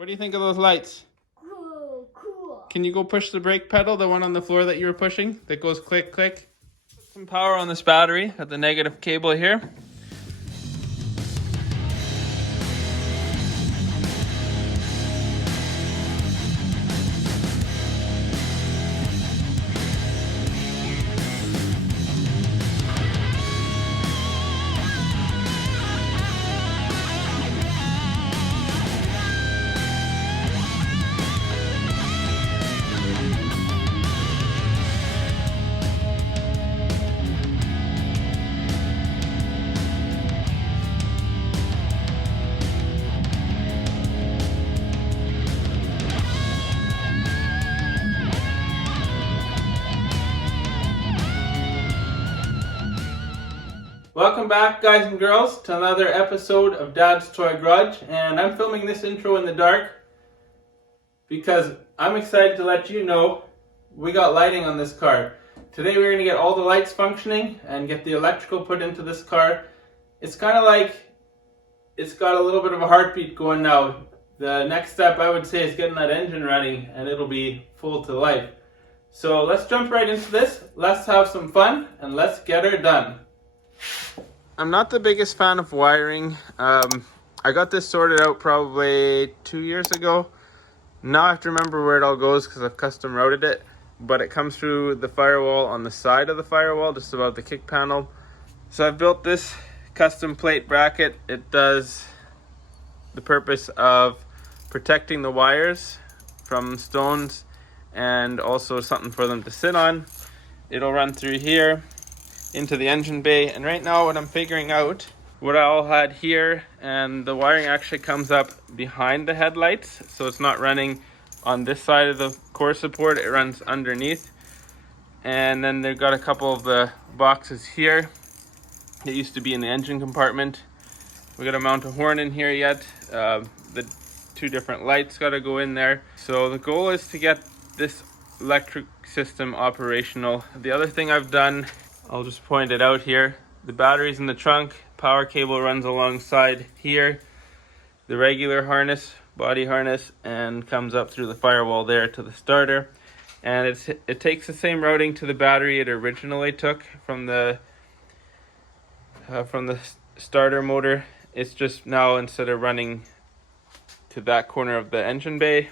What do you think of those lights? Cool. Can you go push the brake pedal, the one on the floor that you were pushing, that goes click, click? Put some power on this battery at the negative cable here. Welcome back, guys and girls, to another episode of Dad's Toy Garage, and I'm filming this intro in the dark because I'm excited to let you know we got lighting on this car. Today we're going to get all the lights functioning and get the electrical put into this car. It's kind of like it's got a little bit of a heartbeat going now. The next step I would say is getting that engine running and it'll be full to life. So let's jump right into this, let's have some fun, and let's get her done. I'm not the biggest fan of wiring. I got this sorted out probably 2 years ago. Now I have to remember where it all goes because I've custom routed it. But it comes through the firewall on the side of the firewall, just above the kick panel. So I've built this custom plate bracket. It does the purpose of protecting the wires from stones and also something for them to sit on. It'll run through here into the engine bay, and right now what I'm figuring out, what I all had here, and the wiring actually comes up behind the headlights, so it's not running on this side of the core support, it runs underneath. And then they've got a couple of the boxes here that used to be in the engine compartment. We got to mount a horn in here yet. The two different lights got to go in there. So the goal is to get this electric system operational. The other thing I've done, I'll just point it out here. The battery's in the trunk, power cable runs alongside here, the regular harness, body harness, and comes up through the firewall there to the starter. And it takes the same routing to the battery it originally took from the starter motor. It's just now, instead of running to that corner of the engine bay,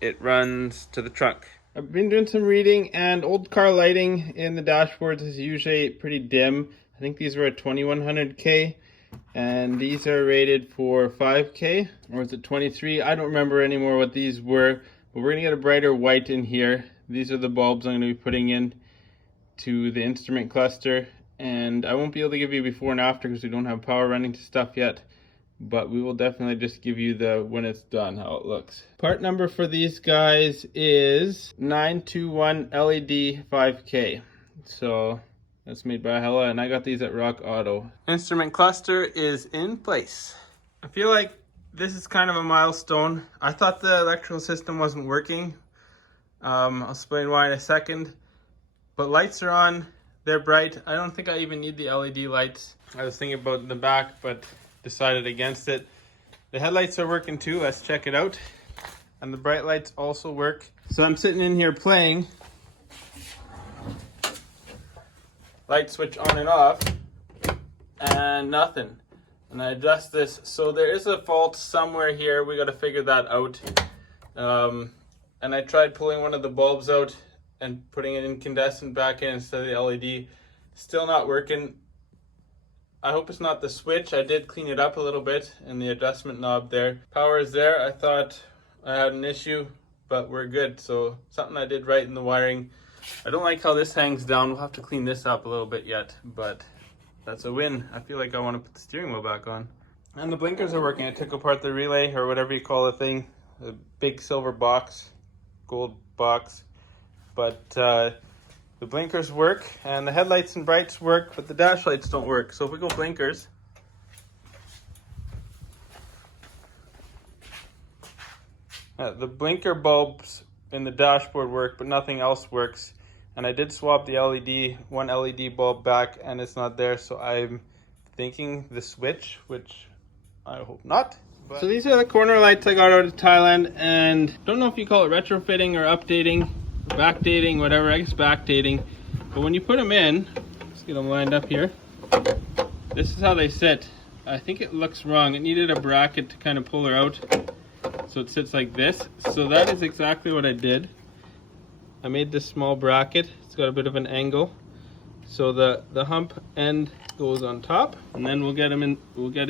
it runs to the trunk. I've been doing some reading, and old car lighting in the dashboards is usually pretty dim. I think these were at 2100K, and these are rated for 5K, or is it 23? I don't remember anymore what these were, but we're gonna get a brighter white in here. These are the bulbs I'm gonna be putting in to the instrument cluster, and I won't be able to give you before and after because we don't have power running to stuff yet. But we will definitely just give you the when it's done, how it looks. Part number for these guys is 921 LED 5K. So that's made by Hella, and I got these at Rock Auto. Instrument cluster is in place. I feel like this is kind of a milestone. I thought the electrical system wasn't working. I'll explain why in a second. But lights are on, they're bright. I don't think I even need the LED lights. I was thinking about the back, but decided against it. The headlights are working too, let's check it out. And the bright lights also work. So I'm sitting in here playing. Light switch on and off, and nothing. And I adjust this, so there is a fault somewhere here. We got to figure that out. And I tried pulling one of the bulbs out and putting an incandescent back in instead of the LED. Still not working. I hope it's not the switch. I did clean it up a little bit in the adjustment knob there. Power is there. I thought I had an issue, but we're good. So something I did right in the wiring. I don't like how this hangs down. We'll have to clean this up a little bit yet, but that's a win. I feel like I want to put the steering wheel back on. And the blinkers are working. I took apart the relay, or whatever you call the thing, a big silver box, gold box. But the blinkers work, and the headlights and brights work, but the dash lights don't work. So if we go blinkers, the blinker bulbs in the dashboard work, but nothing else works. And I did swap the one LED bulb back, and it's not there. So I'm thinking the switch, which I hope not, So these are the corner lights I got out of Thailand, and don't know if you call it retrofitting or updating, backdating, whatever. I guess backdating. But when you put them in, let's get them lined up here. This is how they sit. I think it looks wrong. It needed a bracket to kind of pull her out, so it sits like this. So that is exactly what I did. I made this small bracket. It's got a bit of an angle, so the hump end goes on top, and then we'll get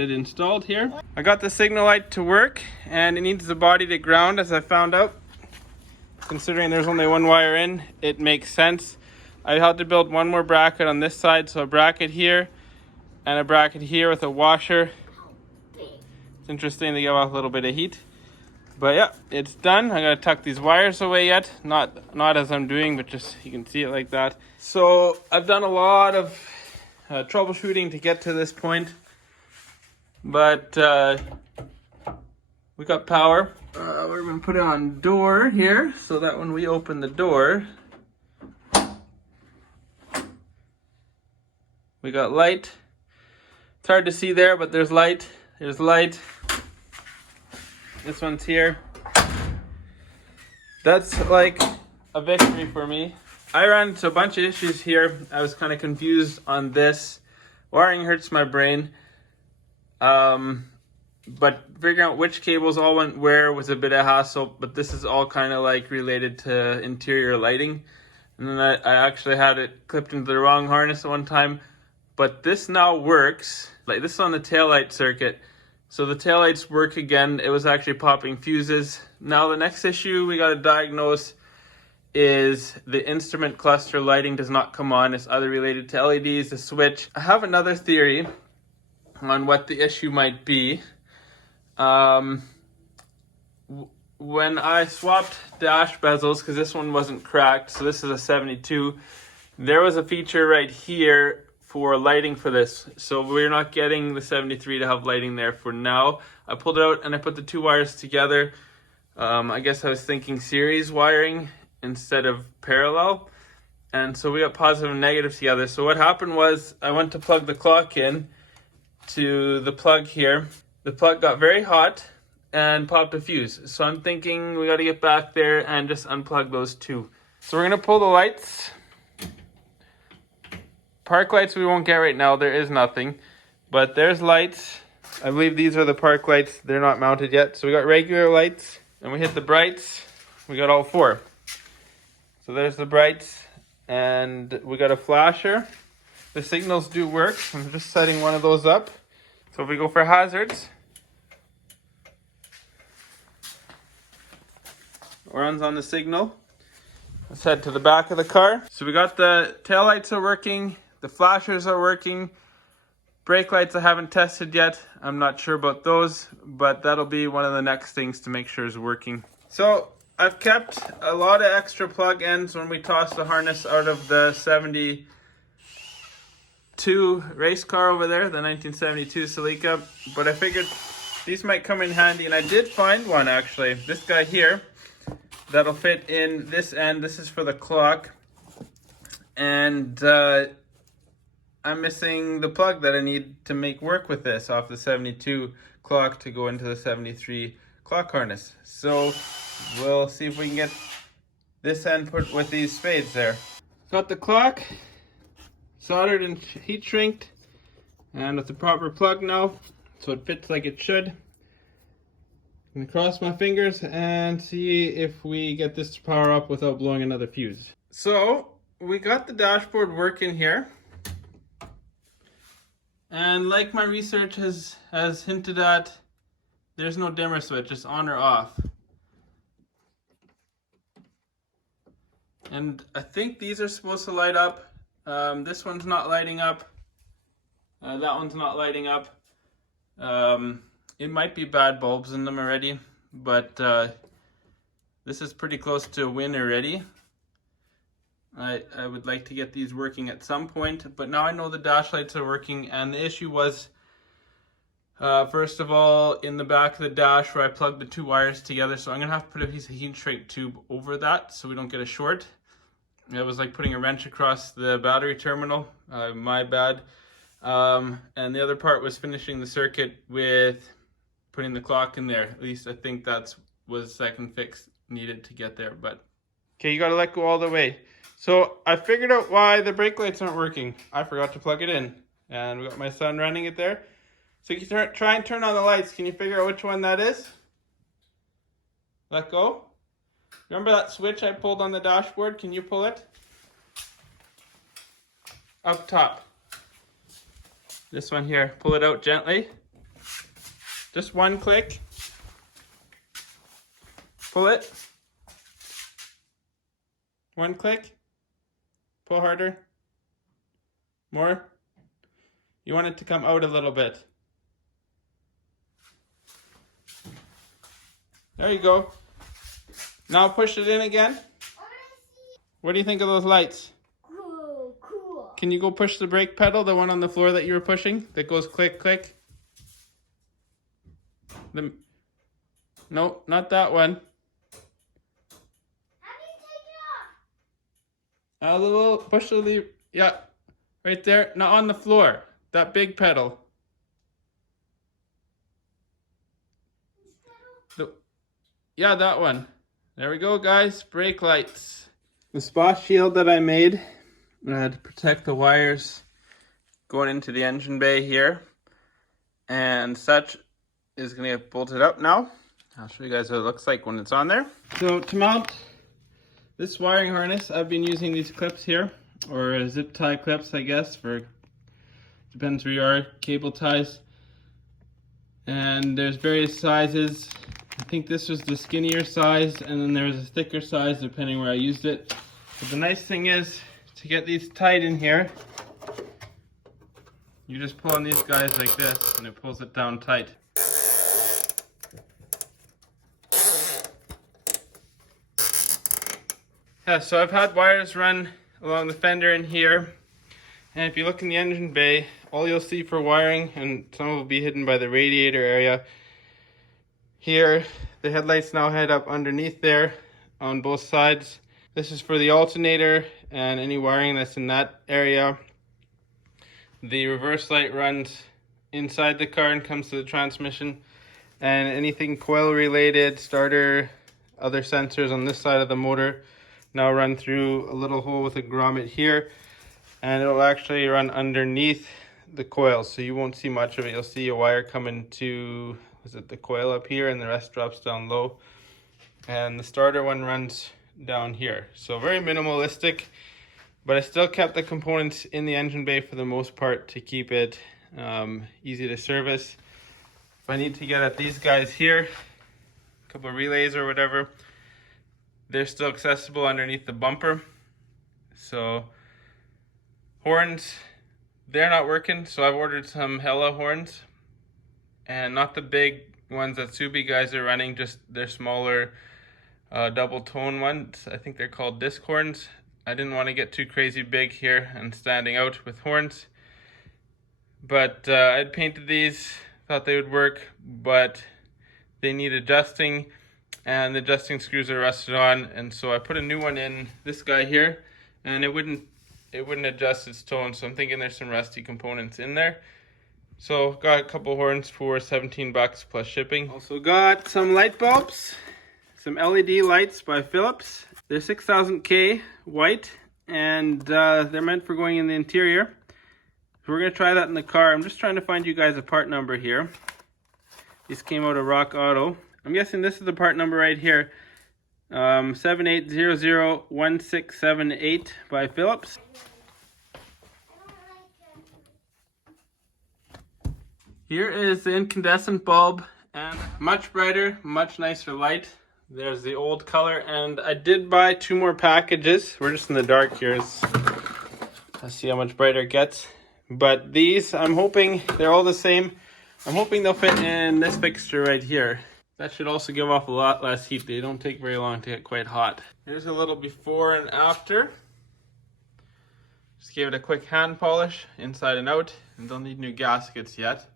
it installed here. I got the signal light to work, and it needs the body to ground, as I found out. Considering there's only one wire in, it makes sense. I had to build one more bracket on this side, so a bracket here and a bracket here with a washer. It's interesting, they give off a little bit of heat. But yeah, it's done. I gotta tuck these wires away yet. Not as I'm doing, but just you can see it like that. So I've done a lot of troubleshooting to get to this point. But we got power. We're gonna put it on door here so that when we open the door, we got light. It's hard to see there, but there's light. There's light. This one's here. That's like a victory for me. I ran into a bunch of issues here. I was kind of confused on this. Wiring hurts my brain. But figuring out which cables all went where was a bit of hassle. But this is all kind of like related to interior lighting. And then I actually had it clipped into the wrong harness at one time. But this now works. Like this is on the taillight circuit. So the taillights work again. It was actually popping fuses. Now the next issue we got to diagnose is the instrument cluster lighting does not come on. It's either related to LEDs, the switch. I have another theory on what the issue might be. When I swapped dash bezels, because this one wasn't cracked, so this is a 72, there was a feature right here for lighting for this, so we're not getting the 73 to have lighting there for now. I pulled it out and I put the two wires together. I guess I was thinking series wiring instead of parallel, and so we got positive and negative together. So what happened was I went to plug the clock in to the plug here. The plug got very hot and popped a fuse, so I'm thinking we got to get back there and just unplug those two. So we're gonna pull the lights. Park lights we won't get right now, there is nothing. But there's lights. I believe these are the park lights. They're not mounted yet. So we got regular lights, and we hit the brights. We got all four. So there's the brights, and we got a flasher. The signals do work. I'm just setting one of those up. So if we go for hazards, runs on the signal. Let's head to the back of the car. So we got the taillights are working. The flashers are working. Brake lights I haven't tested yet. I'm not sure about those, but that'll be one of the next things to make sure is working. So I've kept a lot of extra plug ends when we toss the harness out of the 72 race car over there, the 1972 Celica, but I figured these might come in handy, and I did find one actually. This guy here, that'll fit in this end. This is for the clock, and I'm missing the plug that I need to make work with this off the 72 clock to go into the 73 clock harness. So we'll see if we can get this end put with these fades there. Got the clock soldered and heat shrinked, and with the proper plug now, so it fits like it should. I'm gonna cross my fingers and see if we get this to power up without blowing another fuse. So we got the dashboard working here. And like my research has hinted at, there's no dimmer switch, it's on or off. And I think these are supposed to light up. This one's not lighting up. That one's not lighting up. It might be bad bulbs in them already, but this is pretty close to a win already. I would like to get these working at some point, but now I know the dash lights are working, and the issue was, first of all, in the back of the dash where I plugged the two wires together, so I'm going to have to put a piece of heat shrink tube over that so we don't get a short. It was like putting a wrench across the battery terminal, my bad. And the other part was finishing the circuit with putting the clock in there. At least I think that's was the second fix needed to get there. But okay, you gotta let go all the way. So I figured out why the brake lights aren't working. I forgot to plug it in, and we got my son running it there. So you can try and turn on the lights. Can you figure out which one that is? Let go. Remember that switch I pulled on the dashboard? Can you pull it? Up top. This one here. Pull it out gently. Just one click. Pull it. One click. Pull harder. More. You want it to come out a little bit. There you go. Now push it in again. What do you think of those lights? Cool. Can you go push the brake pedal, the one on the floor that you were pushing, that goes click, click? No, not that one. How do you take it off? A little, push the lever. Yeah, right there. Not on the floor. That big pedal. Yeah, that one. There we go, guys. Brake lights. The spa shield that I made to protect the wires going into the engine bay here and such is going to get bolted up now. I'll show you guys what it looks like when it's on there. So to mount this wiring harness, I've been using these clips here, or zip tie clips, I guess, for depends where you are, cable ties. And there's various sizes. I think this was the skinnier size, and then there was a thicker size depending where I used it. But the nice thing is, to get these tight in here, you just pull on these guys like this, and it pulls it down tight. Yeah, so I've had wires run along the fender in here, and if you look in the engine bay, all you'll see for wiring, and some will be hidden by the radiator area, here, the headlights now head up underneath there on both sides. This is for the alternator and any wiring that's in that area. The reverse light runs inside the car and comes to the transmission. And anything coil related, starter, other sensors on this side of the motor now run through a little hole with a grommet here. And it'll actually run underneath the coil, so you won't see much of it. You'll see a wire coming to the coil up here, and the rest drops down low. And the starter one runs down here. So very minimalistic, but I still kept the components in the engine bay for the most part to keep it easy to service. If I need to get at these guys here, a couple of relays or whatever, they're still accessible underneath the bumper. So horns, they're not working, so I've ordered some Hella horns, and not the big ones that Subi guys are running, just their smaller double tone ones. I think they're called disc horns. I didn't want to get too crazy big here and standing out with horns, but I'd painted these, thought they would work, but they need adjusting, and the adjusting screws are rusted on, and so I put a new one in this guy here, and it wouldn't adjust its tone, so I'm thinking there's some rusty components in there. So got a couple horns for $17 plus shipping. Also got some light bulbs, some LED lights by Philips. They're 6000K white, and they're meant for going in the interior. So we're gonna try that in the car. I'm just trying to find you guys a part number here. These came out of Rock Auto. I'm guessing this is the part number right here. 78001678 by Philips. Here is the incandescent bulb, and much brighter, much nicer light. There's the old color, and I did buy 2 more packages. We're just in the dark here. Let's see how much brighter it gets. But these, I'm hoping they're all the same. I'm hoping they'll fit in this fixture right here. That should also give off a lot less heat. They don't take very long to get quite hot. Here's a little before and after. Just gave it a quick hand polish inside and out, and don't need new gaskets yet.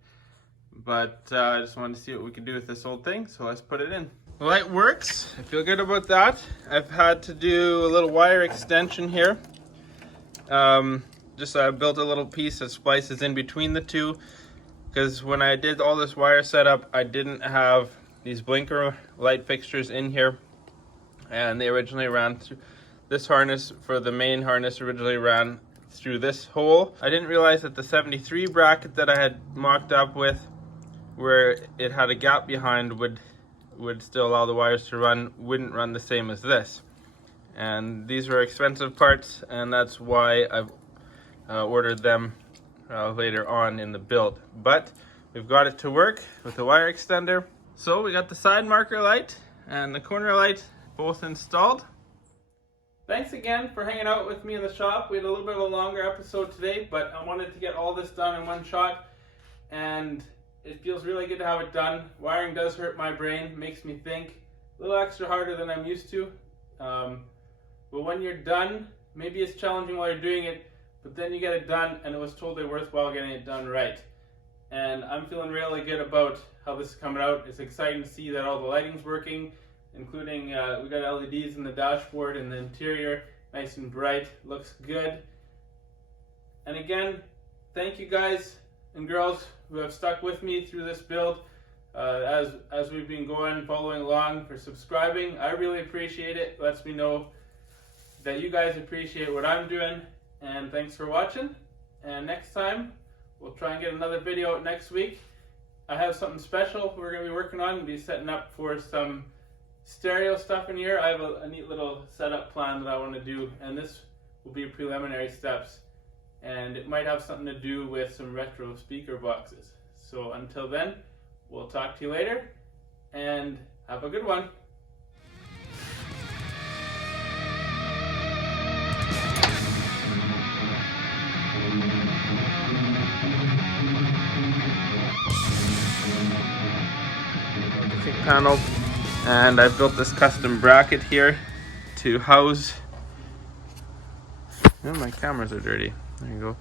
But I just wanted to see what we could do with this old thing, so let's put it in. The light works. I feel good about that. I've had to do a little wire extension here. I built a little piece that splices in between the two, because when I did all this wire setup, I didn't have these blinker light fixtures in here, and they originally ran through this harness. For the main harness originally ran through this hole. I didn't realize that the 73 bracket that I had mocked up with, where it had a gap behind, would still allow the wires to run, wouldn't run the same as this. And these were expensive parts, and that's why I've ordered them later on in the build. But we've got it to work with the wire extender. So we got the side marker light and the corner light both installed. Thanks again for hanging out with me in the shop. We had a little bit of a longer episode today, but I wanted to get all this done in one shot, and it feels really good to have it done. Wiring does hurt my brain, makes me think a little extra harder than I'm used to. But when you're done, maybe it's challenging while you're doing it, but then you get it done, and it was totally worthwhile getting it done right. And I'm feeling really good about how this is coming out. It's exciting to see that all the lighting's working, including we got LEDs in the dashboard and the interior, nice and bright, looks good. And again, thank you guys and girls who have stuck with me through this build as we've been going, following along, for subscribing. I really appreciate it. It lets me know that you guys appreciate what I'm doing. And thanks for watching. And next time, we'll try and get another video out next week. I have something special we're going to be working on. We'll be setting up for some stereo stuff in here. I have a neat little setup plan that I want to do, and this will be preliminary steps. And it might have something to do with some retro speaker boxes. So until then, we'll talk to you later, and have a good one. Panel, and I've built this custom bracket here to house, oh, my cameras are dirty, there you go,